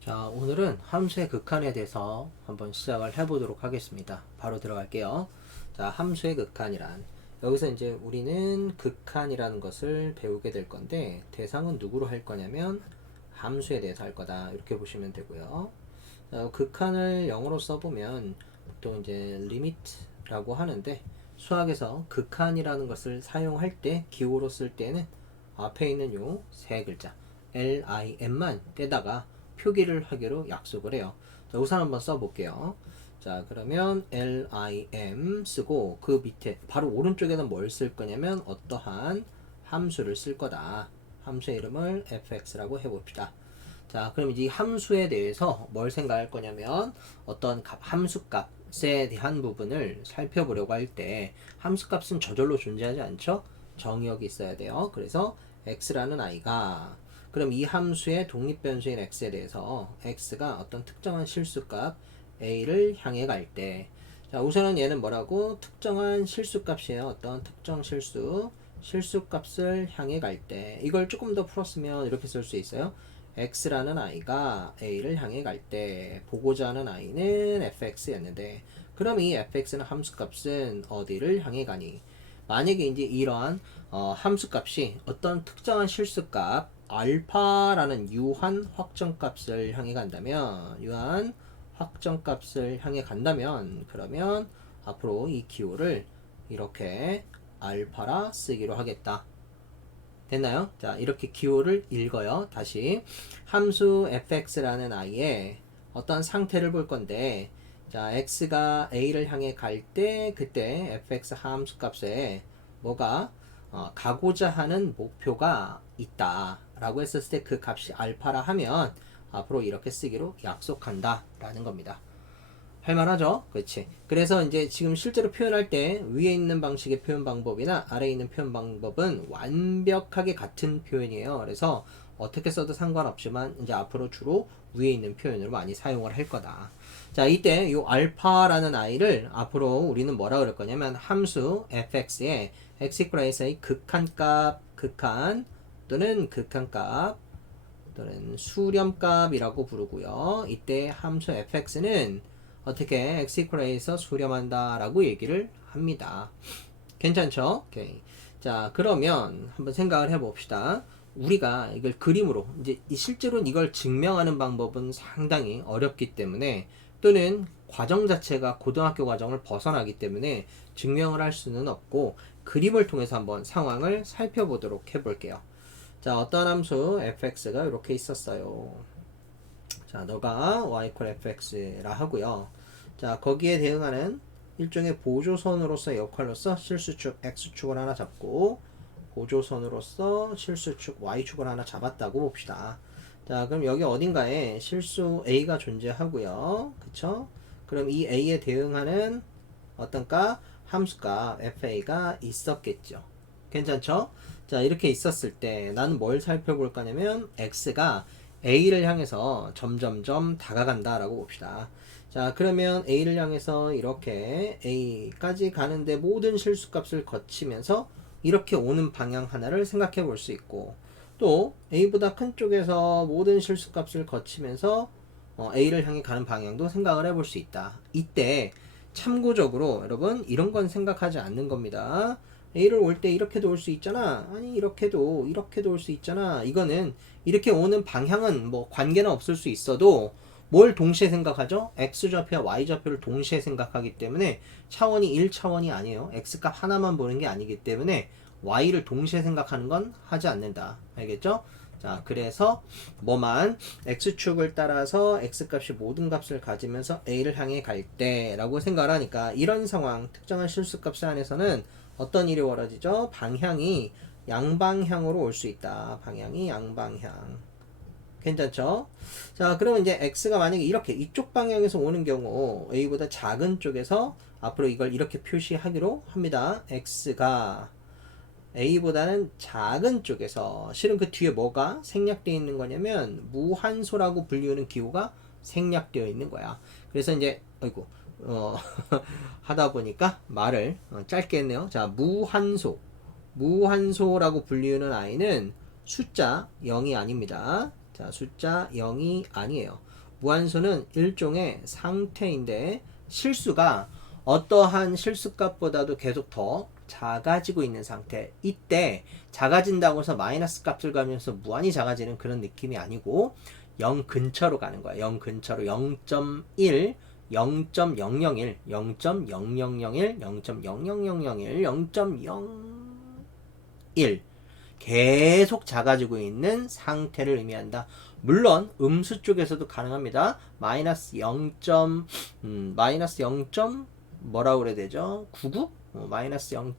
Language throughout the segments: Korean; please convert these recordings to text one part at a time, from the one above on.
자, 오늘은 함수의 극한에 대해서 한번 시작을 해보도록 하겠습니다. 바로 들어갈게요. 자, 함수의 극한이란 여기서 이제 우리는 극한이라는 것을 배우게 될 건데 대상은 누구로 할 거냐면 함수에 대해서 할 거다. 이렇게 보시면 되고요. 극한을 영어로 써보면 보통 이제 limit라고 하는데 수학에서 극한이라는 것을 사용할 때 기호로 쓸 때는 앞에 있는 요 세 글자 lim만 떼다가 표기를 하기로 약속을 해요. 자, 우선 한번 써볼게요. 자, 그러면 lim 쓰고 그 밑에 바로 오른쪽에는 뭘 쓸 거냐면 어떠한 함수를 쓸 거다. 함수의 이름을 fx라고 해봅시다. 자, 그럼 이제 이 함수에 대해서 뭘 생각할 거냐면 어떤 함수값에 대한 부분을 살펴보려고 할 때 함수값은 저절로 존재하지 않죠? 정의역이 있어야 돼요. 그래서 x라는 아이가 그럼 이 함수의 독립변수인 x에 대해서 x가 어떤 특정한 실수값 a를 향해 갈 때 자, 우선은 얘는 뭐라고? 특정한 실수값이에요. 어떤 특정 실수값을 향해 갈 때 이걸 조금 더 풀었으면 이렇게 쓸 수 있어요. x라는 a가 a를 향해 갈 때 보고자 하는 i는 fx였는데 그럼 이 fx는 함수값은 어디를 향해 가니? 만약에 이제 이러한 함수값이 어떤 특정한 실수값 알파라는 유한 확정값을 향해 간다면 그러면 앞으로 이 기호를 이렇게 알파라 쓰기로 하겠다. 됐나요? 자, 이렇게 기호를 읽어요. 다시 함수 fx라는 i의 어떤 상태를 볼 건데 자, x가 a를 향해 갈 때 그때 fx 함수 값에 뭐가 가고자 하는 목표가 있다 라고 했었을 때 그 값이 알파라 하면 앞으로 이렇게 쓰기로 약속한다 라는 겁니다. 할만하죠? 그렇지. 그래서 이제 지금 실제로 표현할 때 위에 있는 방식의 표현 방법이나 아래에 있는 표현 방법은 완벽하게 같은 표현이에요. 그래서 어떻게 써도 상관없지만 이제 앞으로 주로 위에 있는 표현으로 많이 사용을 할 거다. 자, 이때 이 알파라는 i를 앞으로 우리는 뭐라 그럴 거냐면 함수 fx의 x 이퀄에서의 극한 또는 수렴값이라고 부르고요. 이때 함수 fx는 어떻게 x 이퀄에서 수렴한다 라고 얘기를 합니다. 괜찮죠? 오케이. 자, 그러면 한번 생각을 해봅시다. 우리가 이걸 그림으로 이제 실제로는 이걸 증명하는 방법은 상당히 어렵기 때문에 또는 과정 자체가 고등학교 과정을 벗어나기 때문에 증명을 할 수는 없고 그림을 통해서 한번 상황을 살펴보도록 해볼게요. 자, 어떤 함수 fx가 이렇게 있었어요. 자, 너가 y equal fx라 하고요. 자, 거기에 대응하는 일종의 보조선으로서 역할로서 실수축 x축을 하나 잡고 보조선으로서 실수축 y축을 하나 잡았다고 봅시다. 자, 그럼 여기 어딘가에 실수 a가 존재하고요. 그쵸? 그럼 이 a에 대응하는 어떤가 함수값 fa가 있었겠죠. 괜찮죠? 자, 이렇게 있었을 때 나는 뭘 살펴볼 거냐면 x가 a를 향해서 점점점 다가간다 라고 봅시다. 자, 그러면 a를 향해서 이렇게 a까지 가는데 모든 실수값을 거치면서 이렇게 오는 방향 하나를 생각해 볼 수 있고 또 a보다 큰 쪽에서 모든 실수값을 거치면서 a를 향해 가는 방향도 생각을 해볼 수 있다. 이때 참고적으로 여러분 이런 건 생각하지 않는 겁니다. a를 올 때 이렇게도 올 수 있잖아. 아니 이렇게도 올 수 있잖아. 이거는 이렇게 오는 방향은 뭐 관계는 없을 수 있어도 뭘 동시에 생각하죠? x좌표와 y좌표를 동시에 생각하기 때문에 차원이 1차원이 아니에요. x값 하나만 보는 게 아니기 때문에 y를 동시에 생각하는 건 하지 않는다. 알겠죠? 자, 그래서 뭐만 x축을 따라서 x값이 모든 값을 가지면서 a를 향해 갈 때라고 생각을 하니까 이런 상황, 특정한 실수값 안에서는 어떤 일이 벌어지죠? 방향이 양방향으로 올 수 있다. 방향이 양방향. 괜찮죠? 자, 그러면 이제 x가 만약에 이렇게 이쪽 방향에서 오는 경우 a보다 작은 쪽에서 앞으로 이걸 이렇게 표시하기로 합니다. x가 a보다는 작은 쪽에서 실은 그 뒤에 뭐가 생략되어 있는 거냐면 무한소라고 불리우는 기호가 생략되어 있는 거야. 그래서 이제 아이고 하다 보니까 말을 짧게 했네요. 자, 무한소라고 불리우는 i는 숫자 0이 아닙니다. 자, 숫자 0이 아니에요. 무한수는 일종의 상태인데 실수가 어떠한 실수값보다도 계속 더 작아지고 있는 상태. 이때 작아진다고 해서 마이너스 값을 가면서 무한히 작아지는 그런 느낌이 아니고 0 근처로 가는 거야. 0 근처로 0.1, 0.001, 0.0001, 0.00001, 0.01 계속 작아지고 있는 상태를 의미한다. 물론 음수 쪽에서도 가능합니다. 마이너스 0. 마이너스 0. 뭐라고 그래야 되죠? 99? 마이너스 0.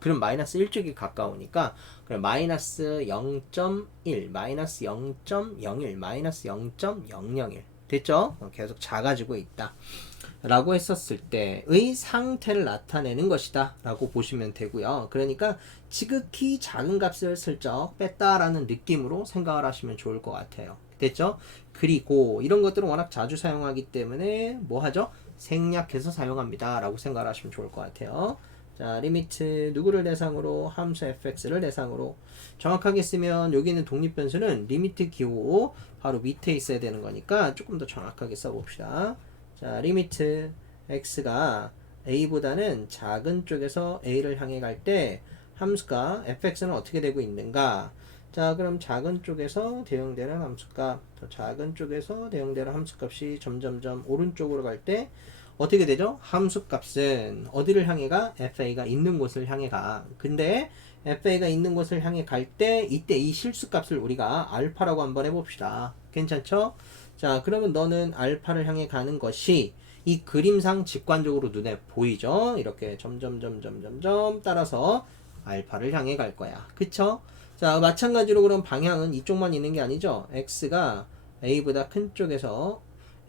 그럼 마이너스 1쪽이 가까우니까 그럼 마이너스 0.1, 마이너스 0.01, 마이너스 0.001 됐죠? 계속 작아지고 있다. 라고 했었을 때의 상태를 나타내는 것이다 라고 보시면 되고요. 그러니까 지극히 작은 값을 슬쩍 뺐다라는 느낌으로 생각을 하시면 좋을 것 같아요. 됐죠? 그리고 이런 것들은 워낙 자주 사용하기 때문에 뭐 하죠? 생략해서 사용합니다 라고 생각을 하시면 좋을 것 같아요. 자, 리미트 누구를 대상으로? 함수 fx를 대상으로. 정확하게 쓰면 여기 있는 독립변수는 리미트 기호 바로 밑에 있어야 되는 거니까 조금 더 정확하게 써봅시다. 자, 리미트 x가 a보다는 작은 쪽에서 a를 향해 갈 때 함수가 fx는 어떻게 되고 있는가? 자, 그럼 작은 쪽에서 대응되는 함수값, 더 작은 쪽에서 대응되는 함수값이 점점점 오른쪽으로 갈 때 어떻게 되죠? 함수값은 어디를 향해 가? fa가 있는 곳을 향해 가. 근데 fa가 있는 곳을 향해 갈 때 이때 이 실수값을 우리가 알파라고 한번 해봅시다. 괜찮죠? 자, 그러면 너는 알파를 향해 가는 것이 이 그림상 직관적으로 눈에 보이죠? 이렇게 점점점점점점 따라서 알파를 향해 갈 거야. 그쵸? 자, 마찬가지로 그럼 방향은 이쪽만 있는 게 아니죠? x가 a보다 큰 쪽에서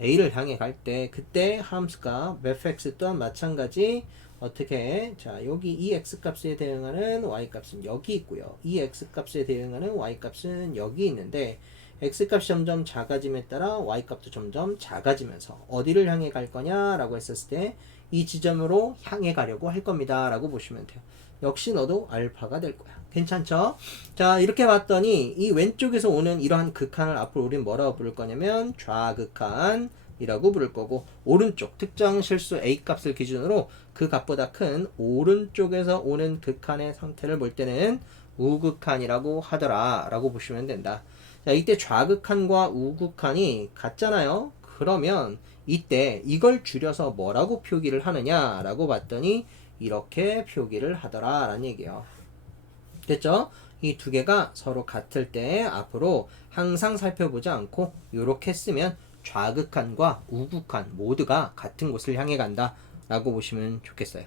a를 향해 갈 때 그때 함수가 fx 또한 마찬가지 어떻게 자 여기 이 x값에 대응하는 y값은 여기 있고요. 이 x값에 대응하는 y값은 여기 있는데 x값이 점점 작아짐에 따라 y값도 점점 작아지면서 어디를 향해 갈 거냐라고 했었을 때 이 지점으로 향해 가려고 할 겁니다 라고 보시면 돼요. 역시 너도 알파가 될 거야. 괜찮죠? 자, 이렇게 봤더니 이 왼쪽에서 오는 이러한 극한을 앞으로 우리는 뭐라고 부를 거냐면 좌극한이라고 부를 거고, 오른쪽 특정 실수 a 값을 기준으로 그 값보다 큰 오른쪽에서 오는 극한의 상태를 볼 때는 우극한이라고 하더라 라고 보시면 된다. 자, 이때 좌극한과 우극한이 같잖아요. 그러면 이때 이걸 줄여서 뭐라고 표기를 하느냐 라고 봤더니 이렇게 표기를 하더라 라는 얘기예요. 됐죠? 이 두 개가 서로 같을 때 앞으로 항상 살펴보지 않고 이렇게 쓰면 좌극한과 우극한 모두가 같은 곳을 향해 간다 라고 보시면 좋겠어요.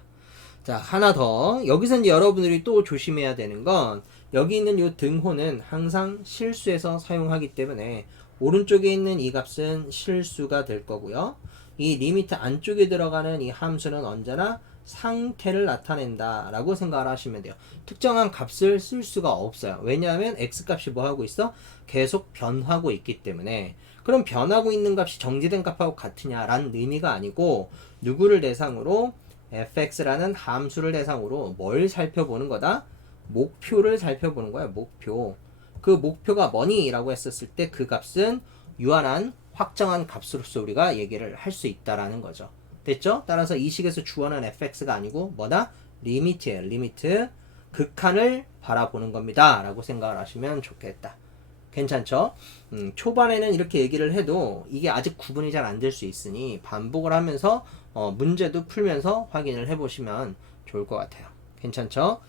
자, 하나 더. 여기서 이제 여러분들이 또 조심해야 되는 건 여기 있는 이 등호는 항상 실수해서 사용하기 때문에 오른쪽에 있는 이 값은 실수가 될 거고요. 이 리미트 안쪽에 들어가는 이 함수는 언제나 상태를 나타낸다 라고 생각을 하시면 돼요. 특정한 값을 쓸 수가 없어요. 왜냐하면 x값이 뭐 하고 있어? 계속 변하고 있기 때문에. 그럼 변하고 있는 값이 정지된 값하고 같으냐라는 의미가 아니고 누구를 대상으로? fx라는 함수를 대상으로 뭘 살펴보는 거다? 목표를 살펴보는 거야. 목표. 그 목표가 뭐니? 라고 했었을 때 그 값은 유한한 확정한 값으로서 우리가 얘기를 할 수 있다라는 거죠. 됐죠? 따라서 이 식에서 주어는 fx가 아니고 뭐다? 리미트예요. 리미트. 극한을 바라보는 겁니다. 라고 생각을 하시면 좋겠다. 괜찮죠? 초반에는 이렇게 얘기를 해도 이게 아직 구분이 잘 안 될 수 있으니 반복을 하면서 문제도 풀면서 확인을 해보시면 좋을 것 같아요. 괜찮죠?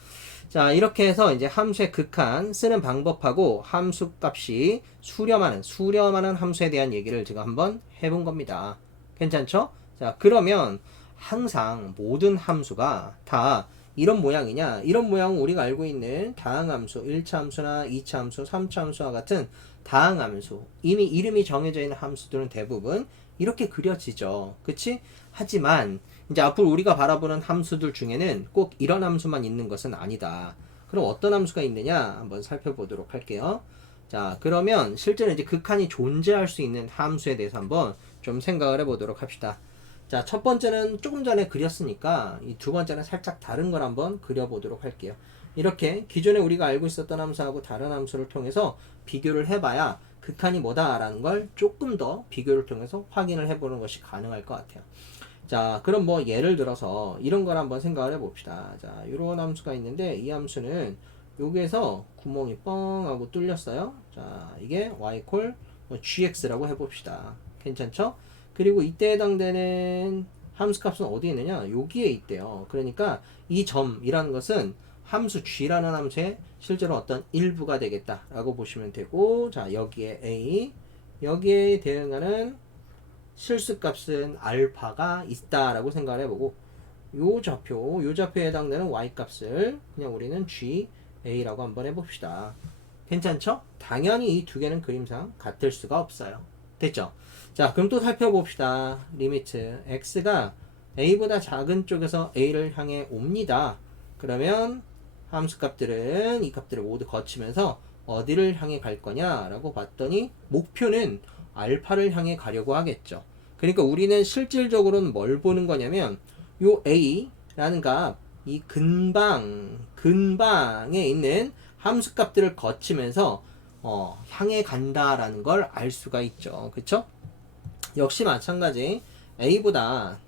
자, 이렇게 해서 이제 함수의 극한 쓰는 방법하고 함수 값이 수렴하는 함수에 대한 얘기를 제가 한번 해본 겁니다. 괜찮죠? 자, 그러면 항상 모든 함수가 다 이런 모양이냐? 이런 모양은 우리가 알고 있는 다항함수, 1차 함수나 2차 함수, 3차 함수와 같은 다항함수, 이미 이름이 정해져 있는 함수들은 대부분 이렇게 그려지죠. 그치? 하지만 이제 앞으로 우리가 바라보는 함수들 중에는 꼭 이런 함수만 있는 것은 아니다. 그럼 어떤 함수가 있느냐? 한번 살펴보도록 할게요. 자, 그러면 실제로 이제 극한이 존재할 수 있는 함수에 대해서 한번 좀 생각을 해보도록 합시다. 자, 첫 번째는 조금 전에 그렸으니까 이 두 번째는 살짝 다른 걸 한번 그려보도록 할게요. 이렇게 기존에 우리가 알고 있었던 함수하고 다른 함수를 통해서 비교를 해봐야 극한이 뭐다라는 걸 조금 더 비교를 통해서 확인을 해보는 것이 가능할 것 같아요. 자, 그럼 뭐 예를 들어서 이런 걸 한번 생각을 해봅시다. 자, 이런 함수가 있는데 이 함수는 여기에서 구멍이 뻥 하고 뚫렸어요. 자, 이게 y 콜 gx라고 해봅시다. 괜찮죠? 그리고 이때 해당되는 함수 값은 어디에 있느냐? 여기에 있대요. 그러니까 이 점이라는 것은 함수 g라는 함수의 실제로 어떤 일부가 되겠다라고 보시면 되고, 자, 여기에 a, 여기에 대응하는 실수값은 알파가 있다라고 생각을 해보고, 요 좌표에 해당되는 y값을 그냥 우리는 ga라고 한번 해봅시다. 괜찮죠? 당연히 이 두 개는 그림상 같을 수가 없어요. 됐죠? 자, 그럼 또 살펴봅시다. 리미트 x가 a보다 작은 쪽에서 a를 향해 옵니다. 그러면 함수값들은 이 값들을 모두 거치면서 어디를 향해 갈 거냐라고 봤더니 목표는 알파를 향해 가려고 하겠죠. 그러니까 우리는 실질적으로는 뭘 보는 거냐면 요 a라는 값, 이 근방에 있는 함수값들을 거치면서 향해 간다라는 걸 알 수가 있죠. 그쵸? 역시 마찬가지 x가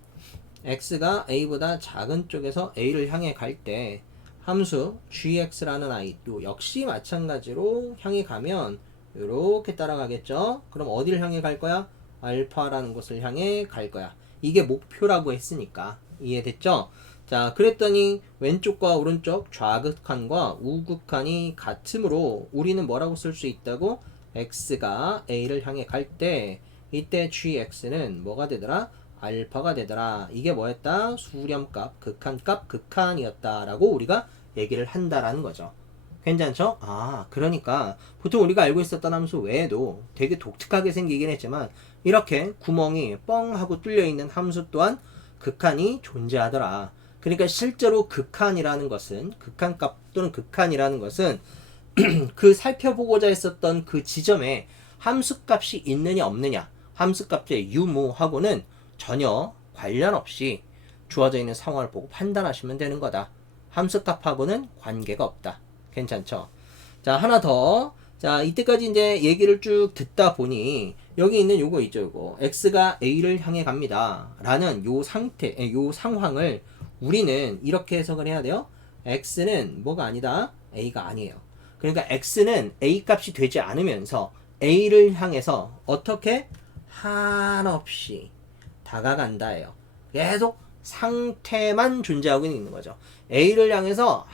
a보다 작은 쪽에서 a를 향해 갈 때 함수 gx라는 아이도 역시 마찬가지로 향해 가면 이렇게 따라가겠죠. 그럼 어디를 향해 갈 거야? 알파라는 곳을 향해 갈 거야. 이게 목표라고 했으니까 이해됐죠? 자, 그랬더니 왼쪽과 오른쪽 좌극한과 우극한이 같으므로 우리는 뭐라고 쓸 수 있다고? x가 a를 향해 갈 때 이때 gx는 뭐가 되더라? 알파가 되더라. 이게 뭐였다? 수렴값, 극한값, 극한이었다라고 우리가 얘기를 한다라는 거죠. 괜찮죠? 아, 그러니까 보통 우리가 알고 있었던 함수 외에도 되게 독특하게 생기긴 했지만 이렇게 구멍이 뻥 하고 뚫려 있는 함수 또한 극한이 존재하더라. 그러니까 실제로 극한이라는 것은 극한값 또는 극한이라는 것은 그 살펴보고자 했었던 그 지점에 함수값이 있느냐 없느냐, 함수값의 유무하고는 전혀 관련 없이 주어져 있는 상황을 보고 판단하시면 되는 거다. 함수값하고는 관계가 없다. 괜찮죠? 자, 하나 더. 자, 이때까지 이제 얘기를 쭉 듣다 보니 여기 있는 요거 있죠, 요거. x가 a를 향해 갑니다. 라는 요 상황을 우리는 이렇게 해석을 해야 돼요. x는 뭐가 아니다? a가 아니에요. 그러니까 x는 a 값이 되지 않으면서 a를 향해서 어떻게? 한없이 다가간다예요. 계속 상태만 존재하고 있는 거죠. a를 향해서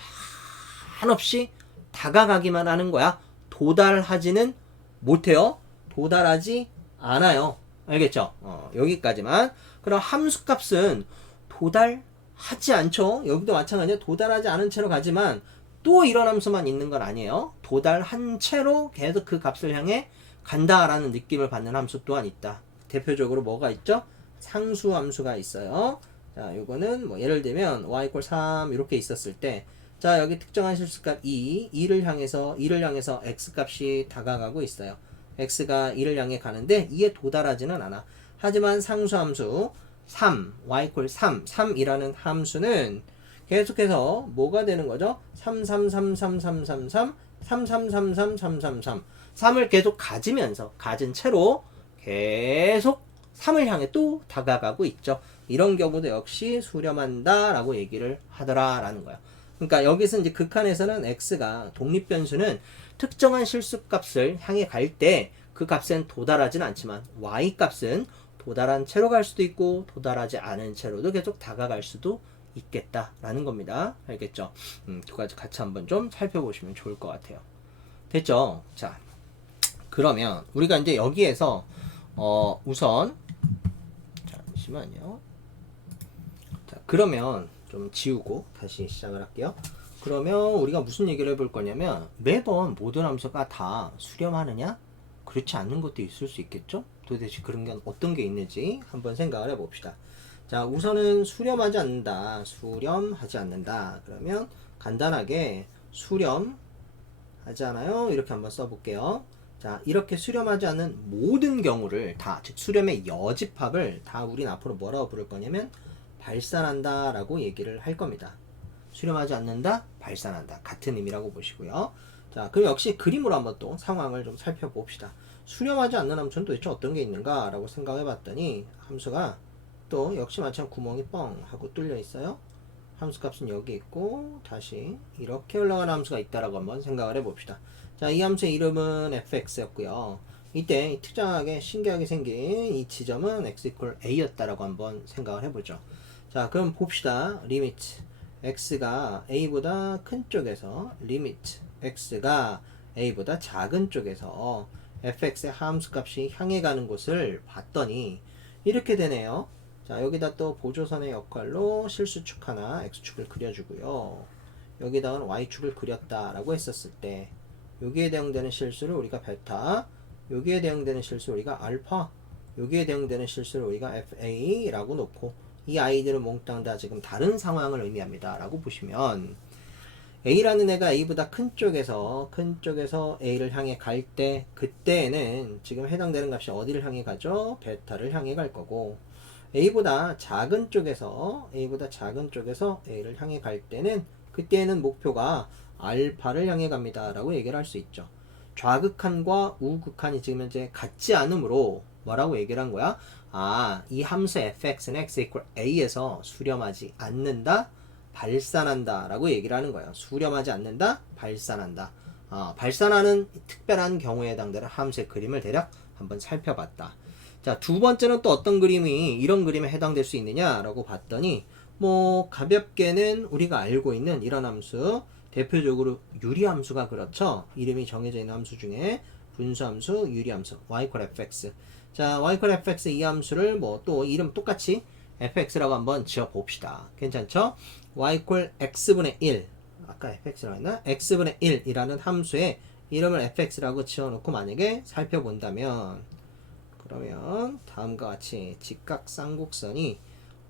한없이 다가가기만 하는 거야. 도달하지는 못해요. 도달하지 않아요. 알겠죠? 여기까지만. 그럼 함수값은 도달하지 않죠. 여기도 마찬가지로 도달하지 않은 채로 가지만 또 이런 함수만 있는 건 아니에요. 도달한 채로 계속 그 값을 향해 간다라는 느낌을 받는 함수 또한 있다. 대표적으로 뭐가 있죠? 상수 함수가 있어요. 자, 요거는 뭐 예를 들면 y = 3 이렇게 있었을 때, 자, 여기 특정한 실수값 2를 향해서 x 값이 다가가고 있어요. x가 2를 향해 가는데 2에 도달하지는 않아. 하지만 상수 함수 3, y = 3이라는 함수는 계속해서 뭐가 되는 거죠? 33333333 333333 3을 계속 가진 채로 계속 3을 향해 또 다가가고 있죠. 이런 경우도 역시 수렴한다 라고 얘기를 하더라라는 거야. 그러니까 여기서 이제 극한에서는 x가 독립변수는 특정한 실수값을 향해 갈 때 그 값은 도달하지는 않지만 y 값은 도달한 채로 갈 수도 있고 도달하지 않은 채로도 계속 다가갈 수도 있겠다라는 겁니다. 알겠죠? 두 가지 같이 한번 좀 살펴보시면 좋을 것 같아요. 됐죠? 자, 그러면 우리가 이제 여기에서 우선 잠시만요. 자, 그러면 좀 지우고 다시 시작을 할게요. 그러면 우리가 무슨 얘기를 해볼 거냐면 매번 모든 함수가 다 수렴하느냐? 그렇지 않는 것도 있을 수 있겠죠? 도대체 그런 게 어떤 게 있는지 한번 생각을 해봅시다. 자, 우선은 수렴하지 않는다. 그러면 간단하게 수렴하지 않아요. 이렇게 한번 써볼게요. 자, 이렇게 수렴하지 않는 모든 경우를 다, 즉 수렴의 여집합을 다 우린 앞으로 뭐라고 부를 거냐면 발산한다 라고 얘기를 할 겁니다. 수렴하지 않는다, 발산한다. 같은 의미라고 보시고요. 자, 그럼 역시 그림으로 한번 또 상황을 좀 살펴봅시다. 수렴하지 않는 함수는 도대체 어떤 게 있는가 라고 생각해 봤더니 함수가 또 역시 마찬가지로 구멍이 뻥 하고 뚫려 있어요. 함수 값은 여기 있고 다시 이렇게 올라가는 함수가 있다라고 한번 생각을 해봅시다. 자, 이 함수의 이름은 fx였고요. 이때 특정하게 신기하게 생긴 이 지점은 x equal a였다라고 한번 생각을 해보죠. 자, 그럼 봅시다. 리미트 x가 a보다 큰 쪽에서 리미트 x가 a보다 작은 쪽에서 fx의 함수 값이 향해 가는 곳을 봤더니 이렇게 되네요. 자, 여기다 또 보조선의 역할로 실수축 하나 x축을 그려주고요. 여기다가는 y축을 그렸다라고 했었을 때 여기에 대응되는 실수를 우리가 베타, 여기에 대응되는 실수를 우리가 알파, 여기에 대응되는 실수를 우리가 fa라고 놓고 이 아이들은 몽땅 다 지금 다른 상황을 의미합니다 라고 보시면 a라는 애가 a보다 큰 쪽에서 a를 향해 갈 때 그때에는 지금 해당되는 값이 어디를 향해 가죠? 베타를 향해 갈 거고 a보다 작은 쪽에서 a를 향해 갈 때는 그때는 목표가 알파를 향해 갑니다 라고 얘기를 할 수 있죠. 좌극한과 우극한이 지금 현재 같지 않으므로 뭐라고 얘기를 한 거야? 아, 이 함수 fx는 x equal a에서 수렴하지 않는다, 발산한다 라고 얘기를 하는 거예요. 수렴하지 않는다, 발산한다. 발산하는 특별한 경우에 해당되는 함수의 그림을 대략 한번 살펴봤다. 자, 두 번째는 또 어떤 그림이 이런 그림에 해당될 수 있느냐라고 봤더니 뭐 가볍게는 우리가 알고 있는 이런 함수, 대표적으로 유리함수가 그렇죠. 이름이 정해져 있는 함수 중에 분수함수, 유리함수, y equal fx. 자, y equal fx 이 함수를 뭐 또 이름 똑같이 fx라고 한번 지어 봅시다. 괜찮죠? y equal x분의 1. 아까 fx라고 했나? x분의 1이라는 함수에 이름을 fx라고 지어놓고 만약에 살펴본다면 그러면 다음과 같이 직각 쌍곡선이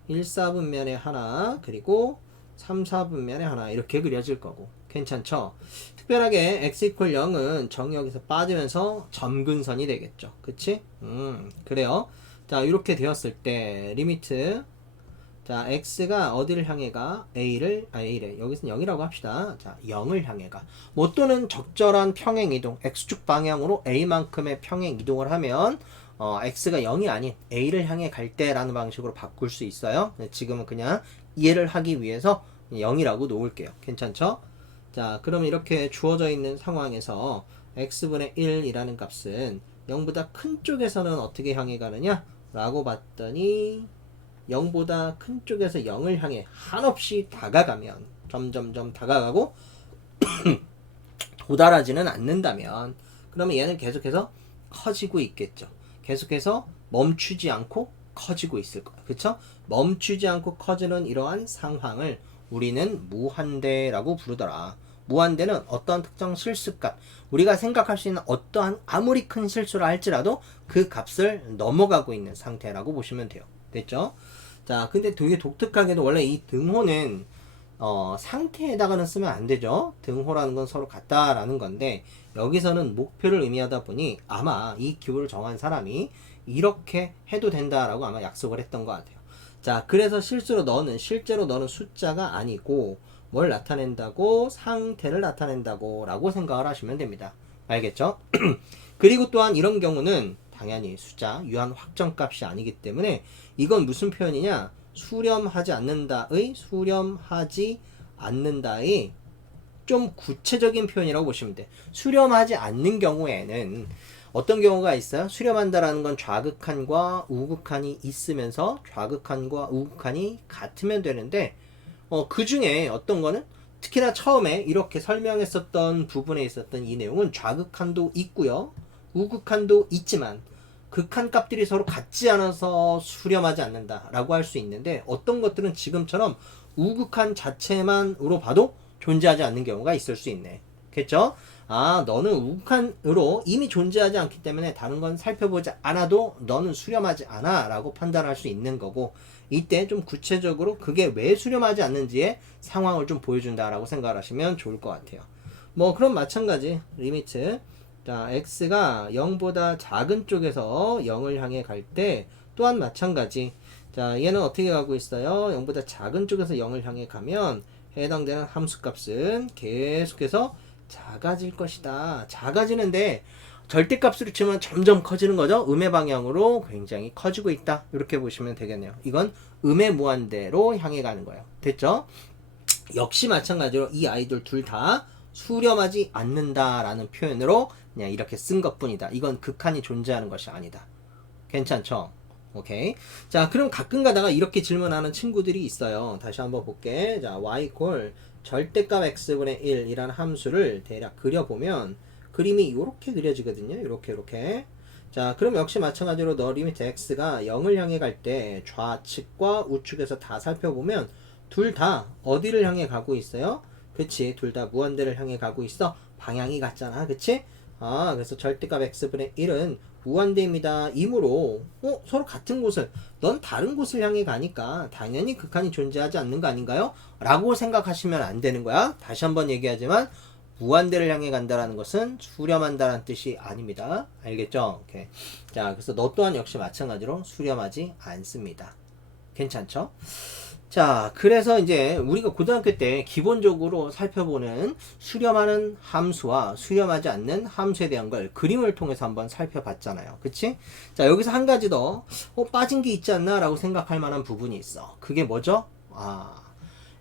1, 4분면에 하나 그리고 3, 4분면에 하나 이렇게 그려질 거고 괜찮죠? 특별하게 x equal 0은 정역에서 빠지면서 점근선이 되겠죠. 그치? 그래요. 자, 이렇게 되었을 때 리미트 자, x가 어디를 향해 가? a래. 여기서는 0이라고 합시다. 자, 0을 향해 가. 뭐 또는 적절한 평행 이동, x축 방향으로 a만큼의 평행 이동을 하면 x가 0이 아닌 a를 향해 갈 때라는 방식으로 바꿀 수 있어요. 지금은 그냥 이해를 하기 위해서 0이라고 놓을게요. 괜찮죠? 자, 그럼 이렇게 주어져 있는 상황에서 x분의 1이라는 값은 0보다 큰 쪽에서는 어떻게 향해 가느냐? 라고 봤더니 0보다 큰 쪽에서 0을 향해 한없이 다가가면 점점점 다가가고 도달하지는 않는다면 그러면 얘는 계속해서 커지고 있겠죠. 계속해서 멈추지 않고 커지고 있을 거야. 그쵸? 멈추지 않고 커지는 이러한 상황을 우리는 무한대라고 부르더라. 무한대는 어떠한 특정 실수값, 우리가 생각할 수 있는 어떠한 아무리 큰 실수를 할지라도 그 값을 넘어가고 있는 상태라고 보시면 돼요. 됐죠? 자, 근데 되게 독특하게도 원래 이 등호는 상태에다가는 쓰면 안 되죠. 등호라는 건 서로 같다라는 건데 여기서는 목표를 의미하다 보니 아마 이 기호를 정한 사람이 이렇게 해도 된다라고 아마 약속을 했던 것 같아요. 자, 그래서 실제로 너는 숫자가 아니고 뭘 나타낸다고? 상태를 나타낸다고 라고 생각을 하시면 됩니다. 알겠죠? 그리고 또한 이런 경우는 당연히 숫자, 유한 확정값이 아니기 때문에 이건 무슨 표현이냐? 수렴하지 않는다의 좀 구체적인 표현이라고 보시면 돼. 수렴하지 않는 경우에는 어떤 경우가 있어요? 수렴한다라는 건 좌극한과 우극한이 있으면서 좌극한과 우극한이 같으면 되는데 그 중에 어떤 거는 특히나 처음에 이렇게 설명했었던 부분에 있었던 이 내용은 좌극한도 있고요. 우극한도 있지만 극한 값들이 서로 같지 않아서 수렴하지 않는다라고 할 수 있는데 어떤 것들은 지금처럼 우극한 자체만으로 봐도 존재하지 않는 경우가 있을 수 있네. 겠죠? 아, 너는 우극한으로 이미 존재하지 않기 때문에 다른 건 살펴보지 않아도 너는 수렴하지 않아 라고 판단할 수 있는 거고 이때 좀 구체적으로 그게 왜 수렴하지 않는지의 상황을 좀 보여준다라고 생각을 하시면 좋을 것 같아요. 뭐 그럼 마찬가지 리미트 자, x가 0보다 작은 쪽에서 0을 향해 갈 때 또한 마찬가지. 자, 얘는 어떻게 가고 있어요? 0보다 작은 쪽에서 0을 향해 가면 해당되는 함수값은 계속해서 작아질 것이다. 작아지는데 절대값으로 치면 점점 커지는 거죠. 음의 방향으로 굉장히 커지고 있다. 이렇게 보시면 되겠네요. 이건 음의 무한대로 향해 가는 거예요. 됐죠? 역시 마찬가지로 이 아이들 둘 다 수렴하지 않는다라는 표현으로 그냥 이렇게 쓴 것뿐이다. 이건 극한이 존재하는 것이 아니다. 괜찮죠? 오케이. 자, 그럼 가끔 가다가 이렇게 질문하는 친구들이 있어요. 다시 한번 볼게. 자, y 콜 절대값 x분의 1이라는 함수를 대략 그려보면 그림이 이렇게 그려지거든요. 이렇게. 자, 그럼 역시 마찬가지로 너 리미트 x가 0을 향해 갈 때 좌측과 우측에서 다 살펴보면 둘 다 어디를 향해 가고 있어요? 그치, 둘 다 무한대를 향해 가고 있어. 방향이 같잖아. 그치? 아, 그래서 절대값 x분의 1은 무한대입니다. 이므로 서로 같은 곳을, 넌 다른 곳을 향해 가니까 당연히 극한이 존재하지 않는 거 아닌가요? 라고 생각하시면 안 되는 거야. 다시 한번 얘기하지만 무한대를 향해 간다라는 것은 수렴한다라는 뜻이 아닙니다. 알겠죠? 오케이. 자, 그래서 너 또한 역시 마찬가지로 수렴하지 않습니다. 괜찮죠? 자, 그래서 이제 우리가 고등학교 때 기본적으로 살펴보는 수렴하는 함수와 수렴하지 않는 함수에 대한 걸 그림을 통해서 한번 살펴봤잖아요. 그치? 자, 여기서 한 가지 더 빠진 게 있지 않나 라고 생각할 만한 부분이 있어. 그게 뭐죠?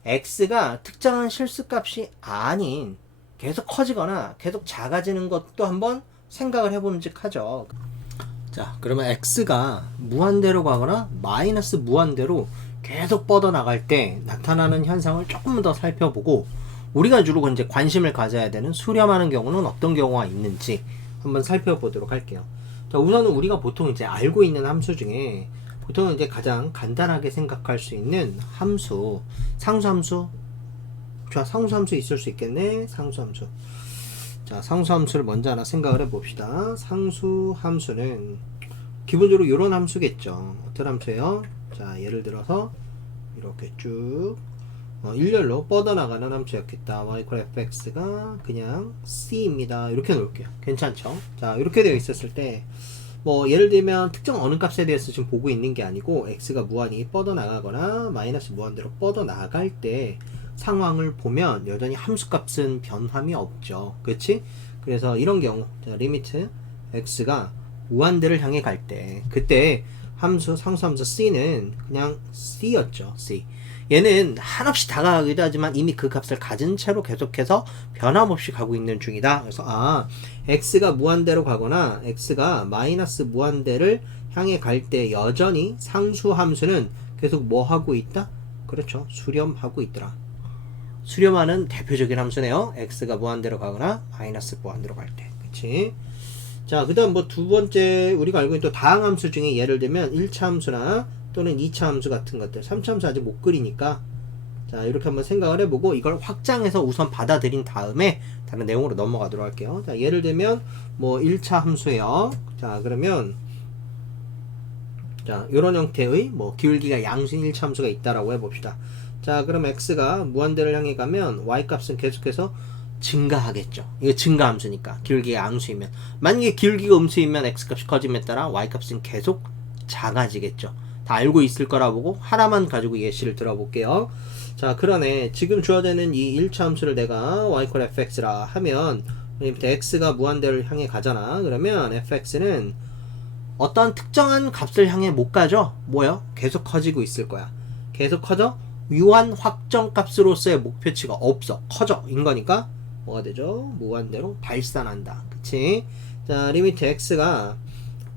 x가 특정한 실수값이 아닌 계속 커지거나 계속 작아지는 것도 한번 생각을 해봄직 하죠. 자, 그러면 x가 무한대로 가거나 마이너스 무한대로 계속 뻗어나갈 때 나타나는 현상을 조금 더 살펴보고 우리가 주로 이제 관심을 가져야 되는 수렴하는 경우는 어떤 경우가 있는지 한번 살펴보도록 할게요. 자, 우선은 우리가 보통 이제 알고 있는 함수 중에 보통은 이제 가장 간단하게 생각할 수 있는 함수, 상수함수. 자, 상수함수 있을 수 있겠네. 상수함수. 자, 상수함수를 먼저 하나 생각을 해봅시다. 상수함수는 기본적으로 이런 함수겠죠. 어떤 함수예요? 자, 예를 들어서 이렇게 쭉 일렬로 뻗어나가는 함수였겠다. y fx가 그냥 c입니다. 이렇게 놓을게요. 괜찮죠? 자, 이렇게 되어 있었을 때 뭐 예를 들면 특정 어느 값에 대해서 지금 보고 있는 게 아니고 x가 무한히 뻗어나가거나 마이너스 무한대로 뻗어나갈 때 상황을 보면 여전히 함수값은 변함이 없죠. 그렇지? 그래서 이런 경우 자, 리미트 x가 무한대를 향해 갈 때 그때 상수함수 c는 그냥 c였죠. c. 얘는 한없이 다가가기도 하지만 이미 그 값을 가진 채로 계속해서 변함없이 가고 있는 중이다. 그래서 x가 무한대로 가거나 x가 마이너스 무한대를 향해 갈 때 여전히 상수함수는 계속 뭐 하고 있다? 그렇죠. 수렴하고 있더라. 수렴하는 대표적인 함수네요. x가 무한대로 가거나 마이너스 무한대로 갈 때. 그치? 자, 그 다음 뭐 두 번째 우리가 알고 있는 또 다항함수 중에 예를 들면 1차 함수나 또는 2차 함수 같은 것들, 3차 함수 아직 못 그리니까 자, 이렇게 한번 생각을 해보고 이걸 확장해서 우선 받아들인 다음에 다른 내용으로 넘어가도록 할게요. 자, 예를 들면 뭐 1차 함수예요. 자, 그러면 자, 이런 형태의 뭐 기울기가 양수인 1차 함수가 있다라고 해봅시다. 자, 그럼 x가 무한대를 향해 가면 y 값은 계속해서 증가하겠죠. 이거 증가함수니까 기울기가 양수이면, 만약에 기울기가 음수이면 x값이 커짐에 따라 y값은 계속 작아지겠죠. 다 알고 있을 거라 보고 하나만 가지고 예시를 들어볼게요. 자, 그러네. 지금 주어지는 이 1차 함수를 내가 y fx라 하면 x가 무한대를 향해 가잖아. 그러면 fx는 어떤 특정한 값을 향해 못 가죠. 뭐요? 계속 커지고 있을 거야. 계속 커져? 유한 확정값으로서의 목표치가 없어. 커져. 인 거니까 뭐가 되죠? 무한대로 발산한다. 그치? 자, 리미트 x가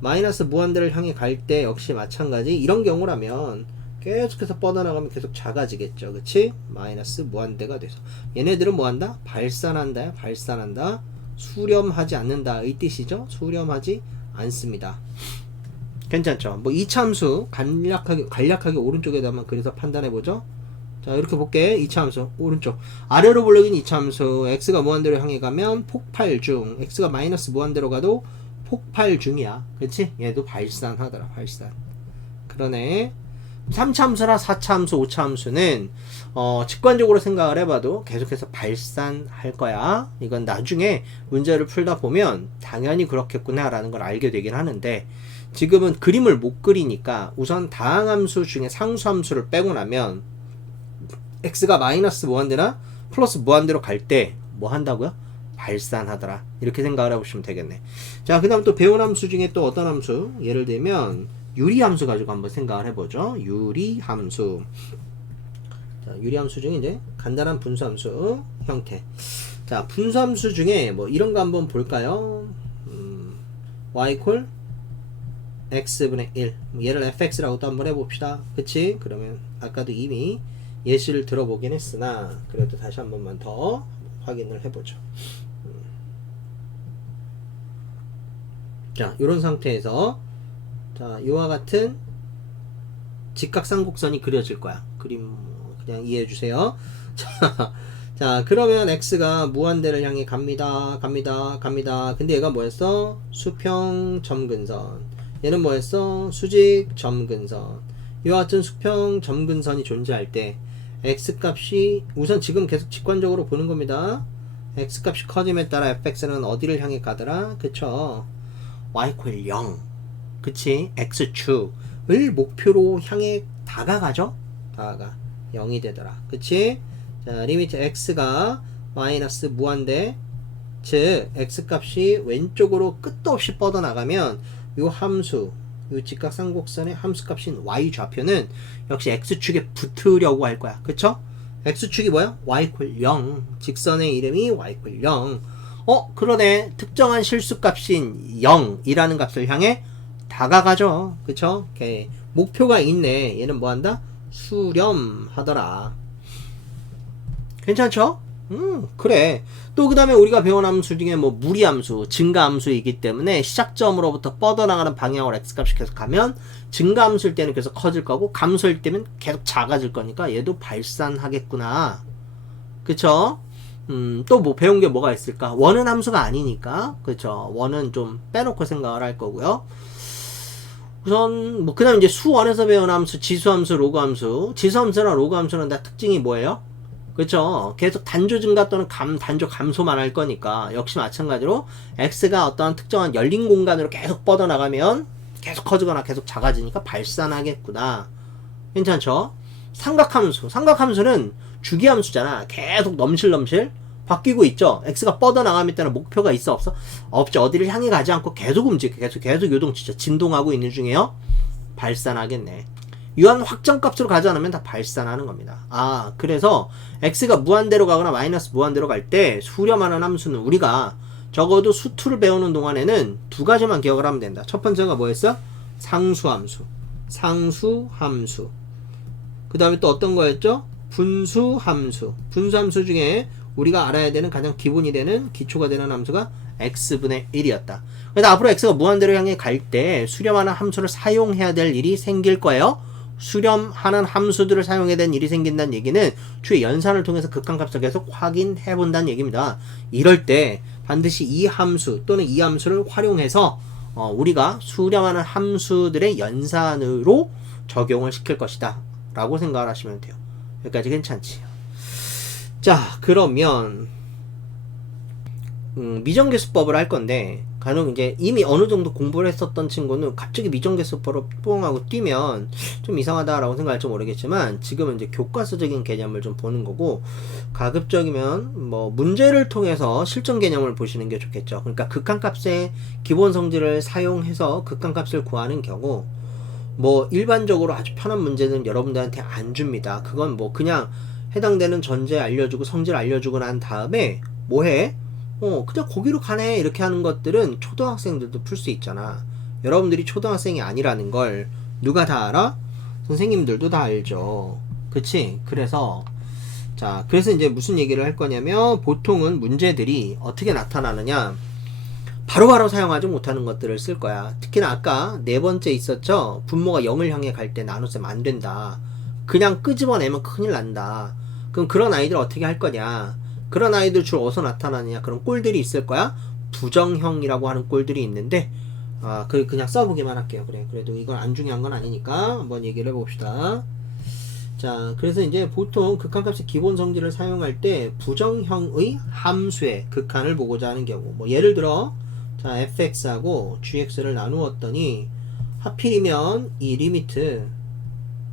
마이너스 무한대를 향해 갈 때 역시 마찬가지. 이런 경우라면 계속해서 뻗어나가면 계속 작아지겠죠. 그치? 마이너스 무한대가 돼서 얘네들은 뭐한다? 발산한다. 발산한다. 수렴하지 않는다 이 뜻이죠. 수렴하지 않습니다. 괜찮죠? 뭐 2차 함수 간략하게 오른쪽에다만 그래서 판단해보죠. 자, 이렇게 볼게. 2차 함수 오른쪽 아래로 볼록인 2차 함수 x가 무한대로 향해 가면 폭발 중, x가 마이너스 무한대로 가도 폭발 중이야. 그치? 얘도 발산하더라. 발산. 그러네. 3차 함수나 4차 함수, 5차 함수는 직관적으로 생각을 해봐도 계속해서 발산할 거야. 이건 나중에 문제를 풀다 보면 당연히 그렇겠구나 라는 걸 알게 되긴 하는데, 지금은 그림을 못 그리니까 우선 다항함수 중에 상수함수를 빼고 나면 x가 마이너스 무한대나 플러스 무한대로 갈 때 뭐 한다고요? 발산하더라. 이렇게 생각을 해보시면 되겠네. 자, 그 다음 또 배운 함수 중에 또 어떤 함수? 예를 들면 유리함수 가지고 한번 생각을 해보죠. 유리함수. 자, 유리함수 중에 이제 간단한 분수함수 형태. 자, 분수함수 중에 뭐 이런 거 한번 볼까요? y equal x분의 1. 얘를 fx라고 또 한번 해봅시다. 그치? 그러면 아까도 이미 예시를 들어보긴 했으나 그래도 다시 한 번만 더 확인을 해보죠. 자, 이런 상태에서 자, 이와 같은 직각삼곡선이 그려질 거야. 그림 그냥 이해해 주세요. 자, 그러면 x가 무한대를 향해 갑니다. 근데 얘가 뭐였어? 수평 점근선. 얘는 뭐였어? 수직 점근선. 이와 같은 수평 점근선이 존재할 때 x 값이 우선 지금 계속 직관적으로 보는 겁니다. x 값이 커짐에 따라 fx는 어디를 향해 가더라? 그쵸? y equal 0. 그치? x축을 목표로 향해 다가가죠? 다가가. 0이 되더라. 그치? 자, 리미트 x가 마이너스 무한대, 즉 x 값이 왼쪽으로 끝도 없이 뻗어나가면 요 함수, 요 직각삼곡선의 함수 값인 y 좌표는 역시 x축에 붙으려고 할 거야. 그쵸? x축이 뭐야? y equal 0. 직선의 이름이 y equal 0. 그러네. 특정한 실수값인 0이라는 값을 향해 다가가죠. 그쵸? 오케이. 목표가 있네. 얘는 뭐 한다? 수렴하더라. 괜찮죠? 그래. 또 그 다음에 우리가 배운 함수 중에 뭐 무리함수, 증가함수이기 때문에 시작점으로부터 뻗어나가는 방향으로 x값이 계속 가면 증가함수일 때는 계속 커질 거고 감소일 때는 계속 작아질 거니까 얘도 발산하겠구나. 그쵸? 또 뭐 배운 게 뭐가 있을까? 원은 함수가 아니니까. 그쵸? 원은 좀 빼놓고 생각을 할 거고요. 우선 뭐 그다음 이제 수원에서 배운 함수, 지수함수, 로그함수. 지수함수나 로그함수는 다 특징이 뭐예요? 그렇죠. 계속 단조 증가 또는 단조 감소만 할 거니까 역시 마찬가지로 x가 어떠한 특정한 열린 공간으로 계속 뻗어나가면 계속 커지거나 계속 작아지니까 발산하겠구나. 괜찮죠? 삼각함수는 주기함수잖아. 계속 넘실넘실 바뀌고 있죠. x가 뻗어나가면 따라 목표가 있어 없어? 없죠. 어디를 향해 가지 않고 계속 움직여. 계속 요동치죠. 진동하고 있는 중에요. 발산하겠네. 유한 확정값으로 가지 않으면 다 발산하는 겁니다. 그래서 x가 무한대로 가거나 마이너스 무한대로 갈 때 수렴하는 함수는 우리가 적어도 수2를 배우는 동안에는 두 가지만 기억을 하면 된다. 첫 번째가 뭐였어? 상수함수. 그 다음에 또 어떤 거였죠? 분수함수. 분수함수 중에 우리가 알아야 되는 가장 기본이 되는 기초가 되는 함수가 x분의 1이었다. 그래서 앞으로 x가 무한대로 향해 갈 때 수렴하는 함수를 사용해야 될 일이 생길 거예요. 수렴하는 함수들을 사용해야 되는 일이 생긴다는 얘기는 추후에 연산을 통해서 극한값을 계속 확인해 본다는 얘기입니다. 이럴 때 반드시 이 함수 또는 이 함수를 활용해서 우리가 수렴하는 함수들의 연산으로 적용을 시킬 것이다 라고 생각을 하시면 돼요. 여기까지 괜찮지? 자, 그러면 미정계수법을 할 건데 간혹 이제 이미 어느 정도 공부를 했었던 친구는 갑자기 미정계수법으로 뽕하고 뛰면 좀 이상하다라고 생각할지 모르겠지만 지금은 이제 교과서적인 개념을 좀 보는 거고 가급적이면 뭐 문제를 통해서 실전 개념을 보시는 게 좋겠죠. 그러니까 극한값의 기본 성질을 사용해서 극한값을 구하는 경우 뭐 일반적으로 아주 편한 문제는 여러분들한테 안 줍니다. 그건 뭐 그냥 해당되는 전제 알려주고 성질 알려주고 난 다음에 뭐해? 그냥 거기로 가네 이렇게 하는 것들은 초등학생들도 풀 수 있잖아. 여러분들이 초등학생이 아니라는 걸 누가 다 알아? 선생님들도 다 알죠. 그치? 그래서 이제 무슨 얘기를 할 거냐면 보통은 문제들이 어떻게 나타나느냐 바로바로 사용하지 못하는 것들을 쓸 거야. 특히나 아까 네 번째 있었죠? 분모가 0을 향해 갈 때 나눗셈 안 된다. 그냥 끄집어내면 큰일 난다. 그럼 그런 아이들 어떻게 할 거냐? 그런 아이들 주로 어디서 나타나느냐? 그런 꼴들이 있을 거야. 부정형이라고 하는 꼴들이 있는데 그냥 써보기만 할게요. 그래. 그래도 이건 안 중요한 건 아니니까 한번 얘기를 해봅시다. 자, 그래서 이제 보통 극한값의 기본 성질을 사용할 때 부정형의 함수의 극한을 보고자 하는 경우 뭐 예를 들어 자, fx하고 gx를 나누었더니 하필이면 이 리미트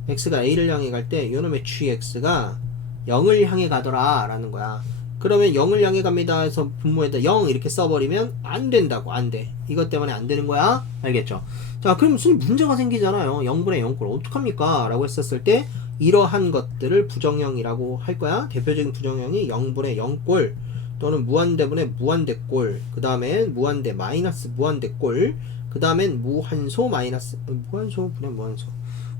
x가 a를 향해 갈 때 요놈의 gx가 0을 향해 가더라 라는 거야. 그러면 0을 향해 갑니다 해서 분모에다 0 이렇게 써버리면 안 된다고. 안 돼. 이것 때문에 안 되는 거야. 알겠죠? 자, 그럼 무슨 문제가 생기잖아요. 0분의 0꼴 어떡합니까? 라고 했었을 때 이러한 것들을 부정형이라고 할 거야. 대표적인 부정형이 0분의 0꼴 또는 무한대분의 무한대꼴, 그 다음엔 무한대 마이너스 무한대꼴, 그 다음엔 무한소 마이너스 무한소 분의 무한소,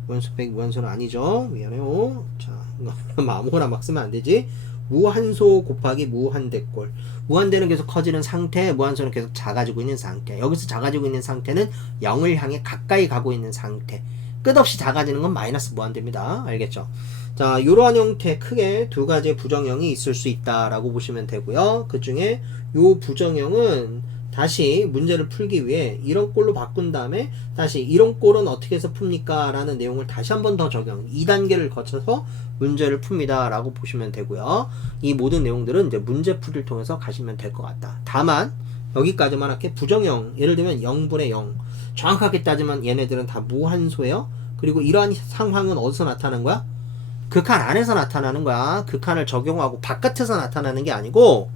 무한소 빼기 무한소는 아니죠. 미안해요. 자, 이거 아무거나 막 쓰면 안 되지. 무한소 곱하기 무한대꼴. 무한대는 계속 커지는 상태, 무한소는 계속 작아지고 있는 상태. 여기서 작아지고 있는 상태는 0을 향해 가까이 가고 있는 상태. 끝없이 작아지는 건 마이너스 무한대입니다. 알겠죠? 자, 이러한 형태 크게 두 가지의 부정형이 있을 수 있다라고 보시면 되고요. 그 중에 요 부정형은 다시 문제를 풀기 위해 이런 꼴로 바꾼 다음에 다시 이런 꼴은 어떻게 해서 풉니까? 라는 내용을 다시 한 번 더 적용, 2단계를 거쳐서 문제를 풉니다. 라고 보시면 되고요. 이 모든 내용들은 이제 문제풀이를 통해서 가시면 될 것 같다. 다만 여기까지만 할게. 부정형, 예를 들면 0분의 0. 정확하게 따지면 얘네들은 다 무한소예요. 그리고 이러한 상황은 어디서 나타나는 거야? 극한 안에서 나타나는 거야. 극한을 적용하고 바깥에서 나타나는 게 아니고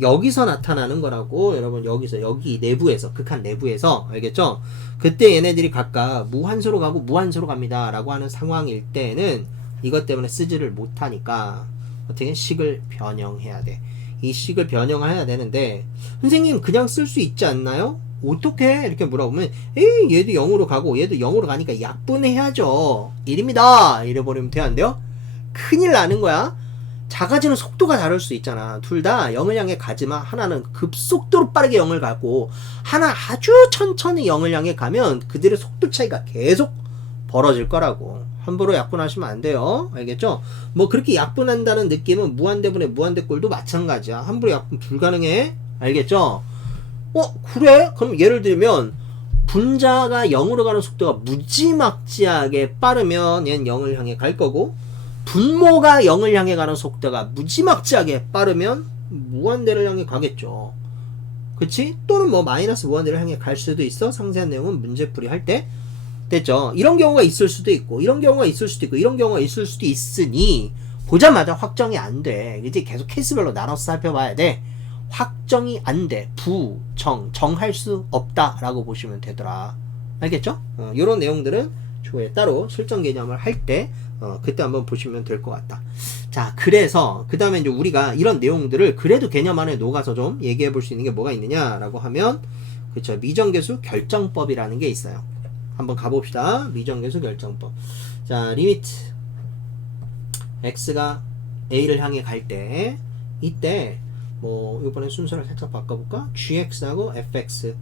여기서 나타나는 거라고. 여러분, 여기서, 여기 내부에서, 극한 내부에서, 알겠죠? 그때 얘네들이 각각 무한소로 가고 무한소로 갑니다 라고 하는 상황일 때는 이것 때문에 쓰지를 못하니까 어떻게 식을 변형해야 돼. 이 식을 변형해야 되는데 선생님 그냥 쓸 수 있지 않나요? 어떻게? 이렇게 물어보면 에이, 얘도 0으로 가고 얘도 0으로 가니까 약분해야죠. 1입니다 이래버리면 돼. 안 돼요? 큰일 나는 거야. 작아지는 속도가 다를 수 있잖아. 둘 다 0을 향해 가지만 하나는 급속도로 빠르게 0을 가고 하나 아주 천천히 0을 향해 가면 그들의 속도 차이가 계속 벌어질 거라고. 함부로 약분하시면 안 돼요. 알겠죠? 뭐 그렇게 약분한다는 느낌은 무한대분의 무한대꼴도 마찬가지야. 함부로 약분 불가능해. 알겠죠? 그래? 그럼 예를 들면 분자가 0으로 가는 속도가 무지막지하게 빠르면 얘는 0을 향해 갈 거고, 분모가 0을 향해 가는 속도가 무지막지하게 빠르면 무한대를 향해 가겠죠. 그치? 또는 뭐 마이너스 무한대를 향해 갈 수도 있어. 상세한 내용은 문제풀이 할 때. 됐죠? 이런 경우가 있을 수도 있고 이런 경우가 있을 수도 있고 이런 경우가 있을 수도 있으니 보자마자 확정이 안 돼. 이제 계속 케이스별로 나눠서 살펴봐야 돼. 확정이 안 돼. 정할 수 없다라고 보시면 되더라. 알겠죠? 이런 내용들은 조에 따로 실전 개념을 할 때 그때 한번 보시면 될 것 같다. 자, 그래서 그 다음에 이제 우리가 이런 내용들을 그래도 개념 안에 녹아서 좀 얘기해 볼 수 있는 게 뭐가 있느냐라고 하면, 그쵸, 미정계수 결정법이라는 게 있어요. 한번 가봅시다. 미정계수 결정법. 자, 리미트 x가 a를 향해 갈 때, 이때 뭐 이번에 순서를 살짝 바꿔볼까? gx하고 fx,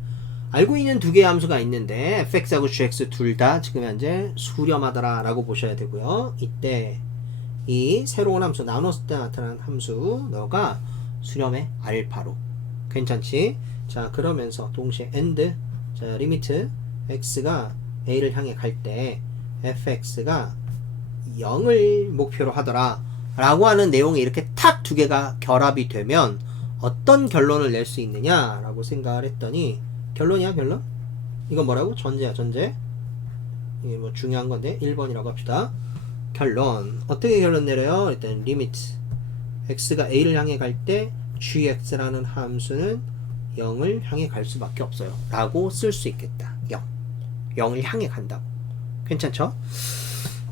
알고 있는 두 개의 함수가 있는데 fx하고 gx 둘 다 지금 현재 수렴하더라 라고 보셔야 되고요. 이때 이 새로운 함수, 나눴을 때 나타난 함수 너가 수렴해 알파로. 괜찮지? 자, 그러면서 동시에 and, 자, 리미트 x가 a를 향해 갈 때 fx가 0을 목표로 하더라 라고 하는 내용이 이렇게 탁 두 개가 결합이 되면 어떤 결론을 낼 수 있느냐 라고 생각을 했더니, 결론이야 결론? 이건 뭐라고? 전제야 전제. 이게 뭐 중요한 건데 1번이라고 합시다. 결론 어떻게 결론 내려요? 일단 리미트 x가 a를 향해 갈 때 gx라는 함수는 0을 향해 갈 수밖에 없어요 라고 쓸 수 있겠다. 0을 향해 간다고. 괜찮죠?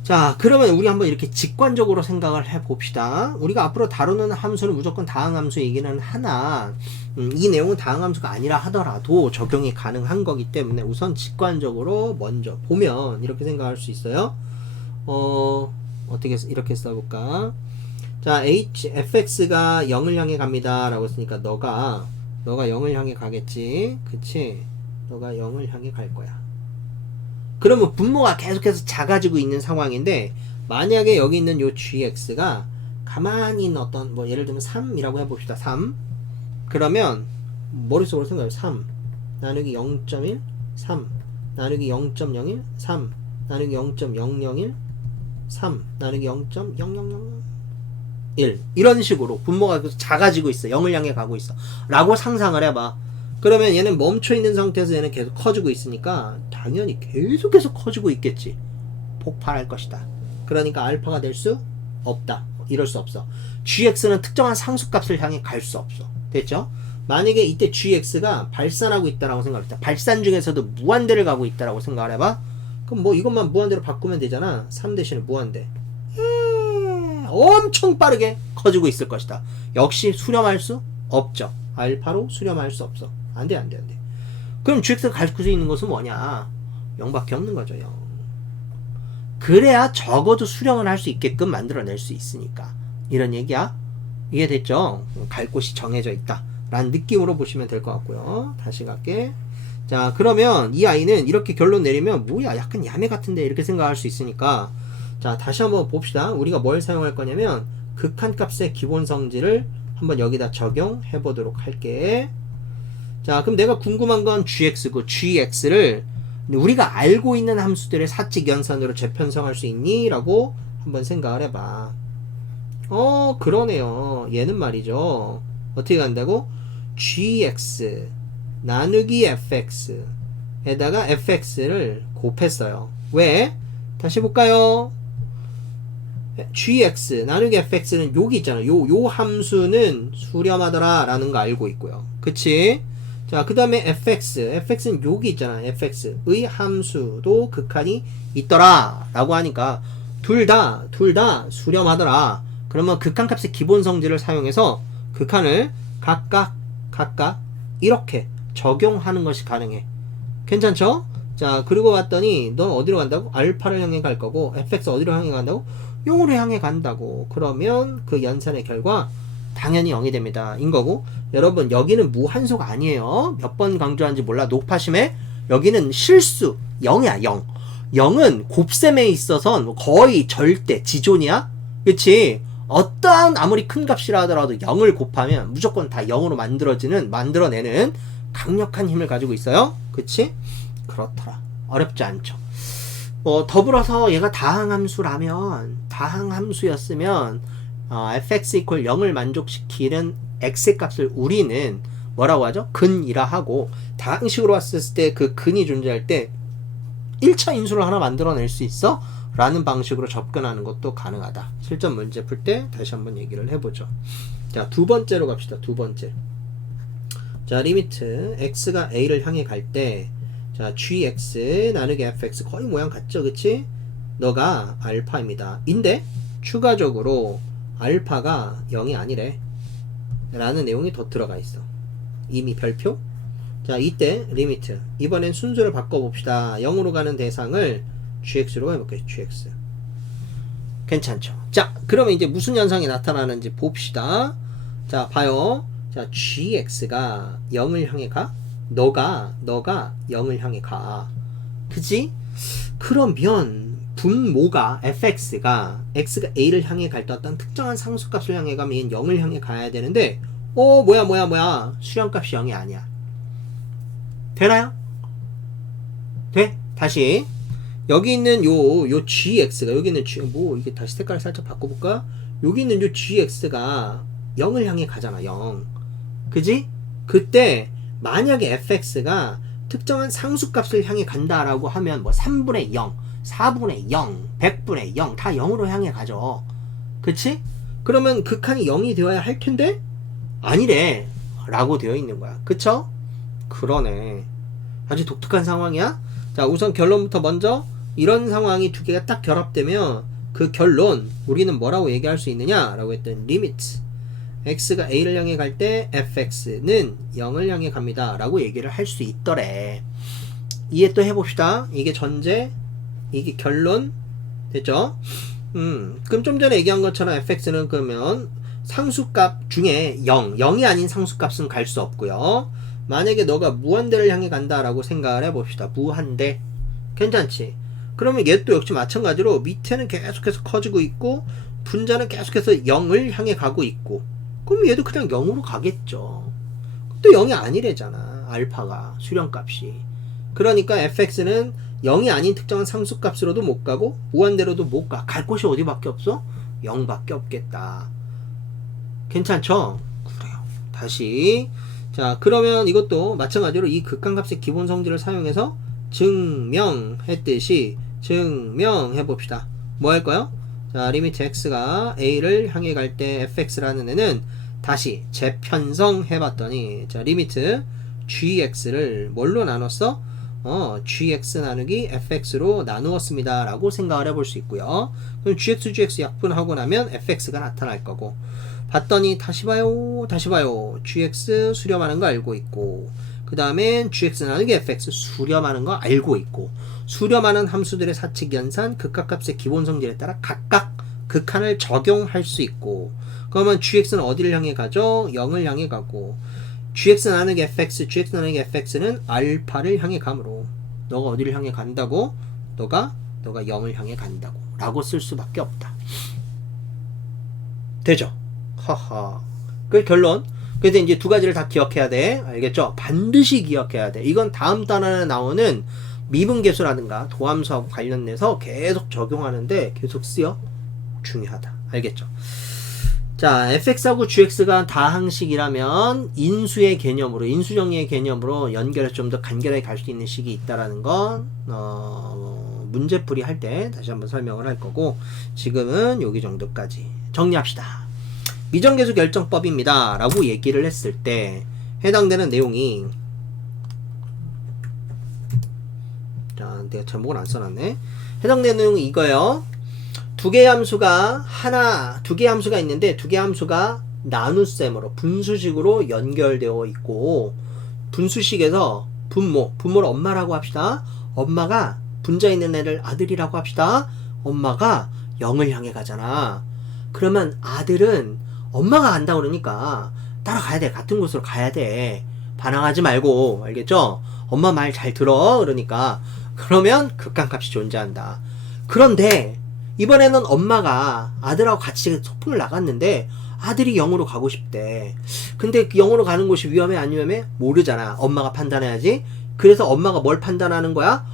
자, 그러면 우리 한번 이렇게 직관적으로 생각을 해봅시다. 우리가 앞으로 다루는 함수는 무조건 다항함수이기는 하나, 이 내용은 다항함수가 아니라 하더라도 적용이 가능한 거기 때문에 우선 직관적으로 먼저 보면 이렇게 생각할 수 있어요. 어떻게 이렇게 써볼까? 자, fx가 0을 향해 갑니다 라고 했으니까 너가 0을 향해 가겠지. 그치? 너가 0을 향해 갈 거야. 그러면 분모가 계속해서 작아지고 있는 상황인데, 만약에 여기 있는 요 gx가 가만히 있는 어떤 뭐 예를 들면 3이라고 해봅시다. 3. 그러면 머릿속으로 생각해요. 3 나누기 0.1 3 나누기 0.01 3 나누기 0.001 3 나누기 0.0001 이런 식으로 분모가 계속 작아지고 있어. 0을 향해 가고 있어 라고 상상을 해봐. 그러면 얘는 멈춰있는 상태에서 얘는 계속 커지고 있으니까 당연히 계속해서 커지고 있겠지. 폭발할 것이다. 그러니까 알파가 될 수 없다. 이럴 수 없어. gx는 특정한 상수값을 향해 갈 수 없어. 됐죠? 만약에 이때 gx가 발산하고 있다라고 생각합니다. 발산 중에서도 무한대를 가고 있다라고 생각을 해봐. 그럼 뭐 이것만 무한대로 바꾸면 되잖아. 3 대신에 무한대. 엄청 빠르게 커지고 있을 것이다. 역시 수렴할 수 없죠. 알파로 수렴할 수 없어. 안 돼. 그럼 gx가 갈 수 있는 것은 뭐냐? 0밖에 없는 거죠. 0. 그래야 적어도 수렴을 할 수 있게끔 만들어낼 수 있으니까. 이런 얘기야. 이해됐죠? 갈 곳이 정해져 있다 라는 느낌으로 보시면 될 것 같고요. 다시 갈게. 자, 그러면 이 아이는 이렇게 결론 내리면 뭐야 약간 야매 같은데 이렇게 생각할 수 있으니까, 자 다시 한번 봅시다. 우리가 뭘 사용할 거냐면 극한값의 기본 성질을 한번 여기다 적용해 보도록 할게. 자, 그럼 내가 궁금한 건 gx고, gx를 우리가 알고 있는 함수들의 사칙 연산으로 재편성할 수 있니? 라고 한번 생각을 해봐. 그러네요. 얘는 말이죠. 어떻게 간다고? gx 나누기 fx 에다가 fx를 곱했어요. 왜? 다시 볼까요? gx 나누기 fx는 여기 있잖아. 요 함수는 수렴하더라 라는 거 알고 있고요. 그치? 자, 그 다음에 fx는 여기 있잖아. fx의 함수도 극한이 있더라 라고 하니까 둘 다 수렴하더라. 그러면 극한값의 기본 성질을 사용해서 극한을 각각 이렇게 적용하는 것이 가능해. 괜찮죠? 자, 그리고 봤더니 넌 어디로 간다고? 알파를 향해 갈 거고, fx 어디로 향해 간다고? 0으로 향해 간다고. 그러면 그 연산의 결과 당연히 0이 됩니다. 인 거고, 여러분 여기는 무한소가 아니에요. 몇 번 강조하는지 몰라. 녹파심에 여기는 실수 0이야. 0. 0은 곱셈에 있어서 거의 절대 지존이야. 그치? 어떠한 아무리 큰 값이라 하더라도 0을 곱하면 무조건 다 0으로 만들어내는 강력한 힘을 가지고 있어요. 그치? 그렇더라. 어렵지 않죠. 더불어서 얘가 다항함수였으면 fx equal 0을 만족시키는 x의 값을 우리는 뭐라고 하죠? 근이라 하고, 다항식으로 왔을 때 그 근이 존재할 때 1차 인수를 하나 만들어낼 수 있어? 라는 방식으로 접근하는 것도 가능하다. 실전 문제 풀 때 다시 한번 얘기를 해보죠. 자, 두 번째로 갑시다. 두 번째. 자, 리미트 x가 a를 향해 갈 때, 자, gx 나누기 fx 거의 모양 같죠? 그치? 너가 알파입니다. 인데 추가적으로 알파가 0이 아니래 라는 내용이 더 들어가 있어. 이미 별표. 자, 이때 리미트, 이번엔 순서를 바꿔봅시다. 0으로 가는 대상을 gx로 해볼게요. gx. 괜찮죠? 자, 그러면 이제 무슨 현상이 나타나는지 봅시다. 자, 봐요. 자, gx가 0을 향해 가? 너가 0을 향해 가. 그치? 그러면 분모가 fx가 x가 a를 향해 갈 때 어떤 특정한 상수값을 향해 가면 0을 향해 가야 되는데, 뭐야 수렴값이 0이 아니야. 되나요? 돼? 다시 여기 있는 요 gx가, 여기 있는 이게 다시 색깔을 살짝 바꿔볼까? 여기 있는 요 gx가 0을 향해 가잖아. 0. 그지? 그때 만약에 fx가 특정한 상수값을 향해 간다라고 하면 뭐 3분의 0, 4분의 0, 100분의 0 다 0으로 향해 가죠. 그치? 그러면 극한이 0이 되어야 할 텐데 아니래 라고 되어 있는 거야. 그쵸? 그러네. 아주 독특한 상황이야. 자, 우선 결론부터 먼저, 이런 상황이 두 개가 딱 결합되면 그 결론 우리는 뭐라고 얘기할 수 있느냐 라고 했더니 리미트 x가 a를 향해 갈 때 fx는 0을 향해 갑니다 라고 얘기를 할 수 있더래. 이해 또 해봅시다. 이게 전제, 이게 결론. 됐죠? 그럼 좀 전에 얘기한 것처럼 fx는 그러면 상수값 중에 0이 아닌 상수값은 갈 수 없고요. 만약에 너가 무한대를 향해 간다라고 생각을 해봅시다. 무한대. 괜찮지? 그러면 얘도 역시 마찬가지로 밑에는 계속해서 커지고 있고 분자는 계속해서 0을 향해 가고 있고, 그럼 얘도 그냥 0으로 가겠죠. 또 0이 아니래잖아. 알파가 수렴값이. 그러니까 fx는 0이 아닌 특정한 상수값으로도 못 가고 무한대로도 못 가. 갈 곳이 어디밖에 없어? 0밖에 없겠다. 괜찮죠? 그래요. 다시. 자, 그러면 이것도 마찬가지로 이 극한값의 기본 성질을 사용해서 증명했듯이 증명해 봅시다. 뭐 할까요? 자, 리미트 x가 a를 향해 갈 때 fx라는 애는 다시 재편성 해봤더니, 자, 리미트 gx를 뭘로 나눴어? gx 나누기 fx로 나누었습니다 라고 생각을 해볼 수 있고요. 그럼 gx 약분하고 나면 fx가 나타날 거고, 봤더니 다시 봐요 gx 수렴하는 거 알고 있고, 그 다음엔 gx 나누기 fx 수렴하는 거 알고 있고, 수렴하는 함수들의 사칙 연산 극각값의 기본 성질에 따라 각각 극한을 적용할 수 있고, 그러면 gx는 어디를 향해 가죠? 0을 향해 가고, gx 나누기 fx는 알파를 향해 가므로 너가 어디를 향해 간다고? 너가 0을 향해 간다고 라고 쓸 수밖에 없다. 되죠? 하하. 그 결론. 그래서 이제 두 가지를 다 기억해야 돼. 알겠죠? 반드시 기억해야 돼. 이건 다음 단원에 나오는 미분계수라든가 도함수하고 관련돼서 계속 적용하는데 계속 쓰여. 중요하다. 알겠죠? 자, fx하고 gx가 다항식이라면 인수의 개념으로, 인수정리의 개념으로 연결해서 좀 더 간결하게 갈 수 있는 식이 있다라는 건 문제풀이 할 때 다시 한번 설명을 할 거고, 지금은 여기 정도까지 정리합시다. 미정계수 결정법입니다 라고 얘기를 했을 때 해당되는 내용이, 자, 내가 제목을 안 써놨네. 해당되는 내용이 이거예요. 두 개의 함수가 있는데 두 개의 함수가 나눗셈으로 분수식으로 연결되어 있고, 분수식에서 분모를 엄마라고 합시다. 엄마가 분자 있는 애를 아들이라고 합시다. 엄마가 0을 향해 가잖아. 그러면 아들은 엄마가 간다 그러니까 따라가야 돼. 같은 곳으로 가야 돼. 반항하지 말고, 알겠죠? 엄마 말 잘 들어. 그러니까 그러면 극한값이 존재한다. 그런데 이번에는 엄마가 아들하고 같이 소풍을 나갔는데 아들이 0으로 가고 싶대. 근데 0으로 가는 곳이 위험해 안 위험해? 모르잖아. 엄마가 판단해야지. 그래서 엄마가 뭘 판단하는 거야?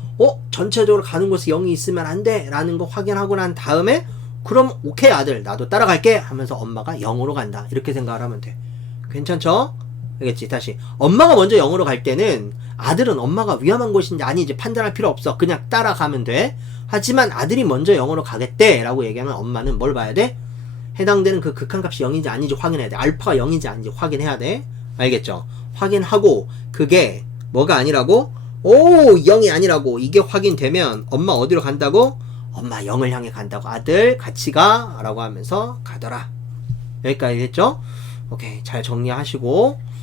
전체적으로 가는 곳에 0이 있으면 안 돼 라는 거 확인하고 난 다음에, 그럼 오케이 아들 나도 따라갈게 하면서 엄마가 0으로 간다. 이렇게 생각을 하면 돼. 괜찮죠? 알겠지? 다시 엄마가 먼저 0으로 갈 때는 아들은 엄마가 위험한 곳인지 아닌지 판단할 필요 없어. 그냥 따라가면 돼. 하지만 아들이 먼저 0으로 가겠대 라고 얘기하면 엄마는 뭘 봐야 돼? 해당되는 그 극한값이 0인지 아닌지 확인해야 돼. 알파가 0인지 아닌지 확인해야 돼. 알겠죠? 확인하고 그게 뭐가 아니라고? 0이 아니라고 이게 확인되면 엄마 어디로 간다고? 엄마 0을 향해 간다고. 아들 같이 가 라고 하면서 가더라. 여기까지 했죠? 오케이, 잘 정리하시고,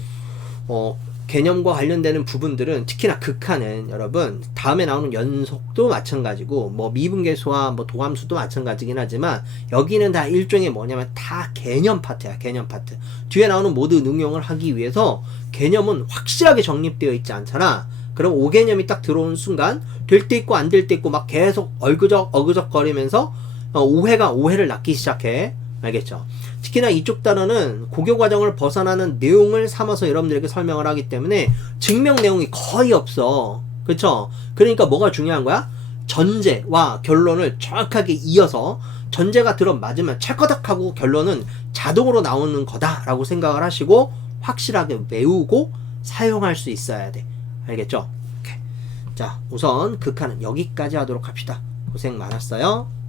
개념과 관련되는 부분들은 특히나 극한은 여러분 다음에 나오는 연속도 마찬가지고, 뭐 미분계수와 뭐 도함수도 마찬가지긴 하지만 여기는 다 일종의 뭐냐면 다 개념 파트야. 개념 파트. 뒤에 나오는 모든 응용을 하기 위해서 개념은 확실하게 정립되어 있지 않잖아. 그럼 5개념이 딱 들어오는 순간 될 때 있고 안 될 때 있고 막 계속 어그적 거리면서 오해를 낳기 시작해. 알겠죠? 특히나 이쪽 단어는 고교 과정을 벗어나는 내용을 삼아서 여러분들에게 설명을 하기 때문에 증명 내용이 거의 없어. 그쵸? 그러니까 뭐가 중요한 거야? 전제와 결론을 정확하게 이어서 전제가 들어맞으면 찰커닥하고 결론은 자동으로 나오는 거다라고 생각을 하시고 확실하게 외우고 사용할 수 있어야 돼. 알겠죠? 오케이. 자, 우선 극한은 여기까지 하도록 합시다. 고생 많았어요.